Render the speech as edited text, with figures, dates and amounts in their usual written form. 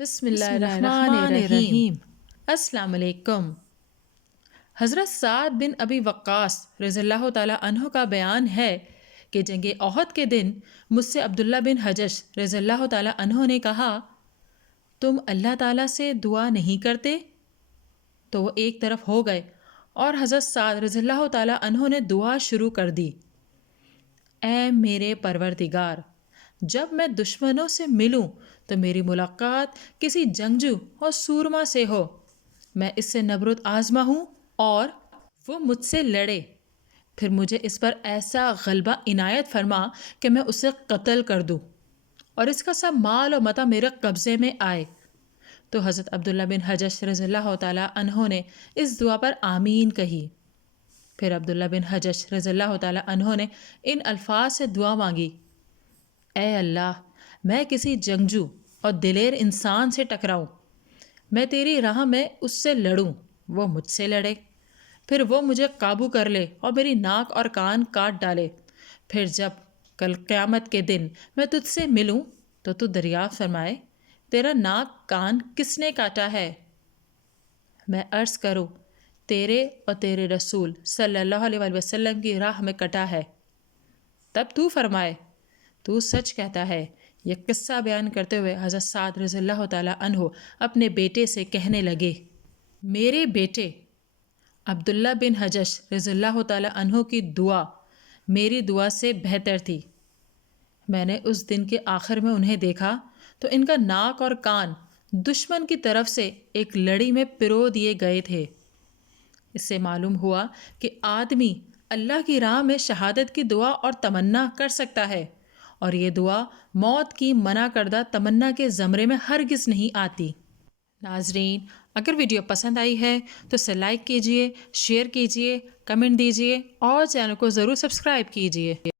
بسم اللہ الرحمن الرحیم۔ السلام علیکم۔ حضرت سعد بن ابی وقاص رضی اللہ تعالیٰ عنہ کا بیان ہے کہ جنگ احد کے دن مجھ سے عبداللہ بن حجش رضی اللہ تعالیٰ عنہ نے کہا، تم اللہ تعالیٰ سے دعا نہیں کرتے؟ تو وہ ایک طرف ہو گئے اور حضرت سعد رضی اللہ تعالیٰ عنہ نے دعا شروع کر دی، اے میرے پروردگار، جب میں دشمنوں سے ملوں تو میری ملاقات کسی جنگجو اور سورما سے ہو، میں اس سے نبرد آزما ہوں اور وہ مجھ سے لڑے، پھر مجھے اس پر ایسا غلبہ عنایت فرما کہ میں اسے قتل کر دوں اور اس کا سب مال و متاع میرے قبضے میں آئے۔ تو حضرت عبداللہ بن حجش رضی اللہ تعالیٰ عنہ نے اس دعا پر آمین کہی۔ پھر عبداللہ بن حجش رضی اللہ تعالیٰ عنہ نے ان الفاظ سے دعا مانگی، اے اللہ، میں کسی جنگجو اور دلیر انسان سے ٹکراؤں، میں تیری راہ میں اس سے لڑوں، وہ مجھ سے لڑے، پھر وہ مجھے قابو کر لے اور میری ناک اور کان کاٹ ڈالے، پھر جب کل قیامت کے دن میں تجھ سے ملوں تو تو دریافت فرمائے، تیرا ناک کان کس نے کاٹا ہے؟ میں عرض کروں، تیرے اور تیرے رسول صلی اللہ علیہ وآلہ وسلم کی راہ میں کٹا ہے۔ تب تو فرمائے، تو سچ کہتا ہے۔ یہ قصہ بیان کرتے ہوئے حضرت سعد رضی اللہ تعالیٰ عنہ اپنے بیٹے سے کہنے لگے، میرے بیٹے عبداللہ بن حجش رضی اللہ تعالیٰ عنہ کی دعا میری دعا سے بہتر تھی۔ میں نے اس دن کے آخر میں انہیں دیکھا تو ان کا ناک اور کان دشمن کی طرف سے ایک لڑی میں پرو دیے گئے تھے۔ اس سے معلوم ہوا کہ آدمی اللہ کی راہ میں شہادت کی دعا اور تمنا کر سکتا ہے، اور یہ دعا موت کی منع کردہ تمنا کے زمرے میں ہرگز نہیں آتی۔ ناظرین، اگر ویڈیو پسند آئی ہے تو اسے لائک کیجئے، شیئر کیجئے، کمنٹ دیجئے اور چینل کو ضرور سبسکرائب کیجئے۔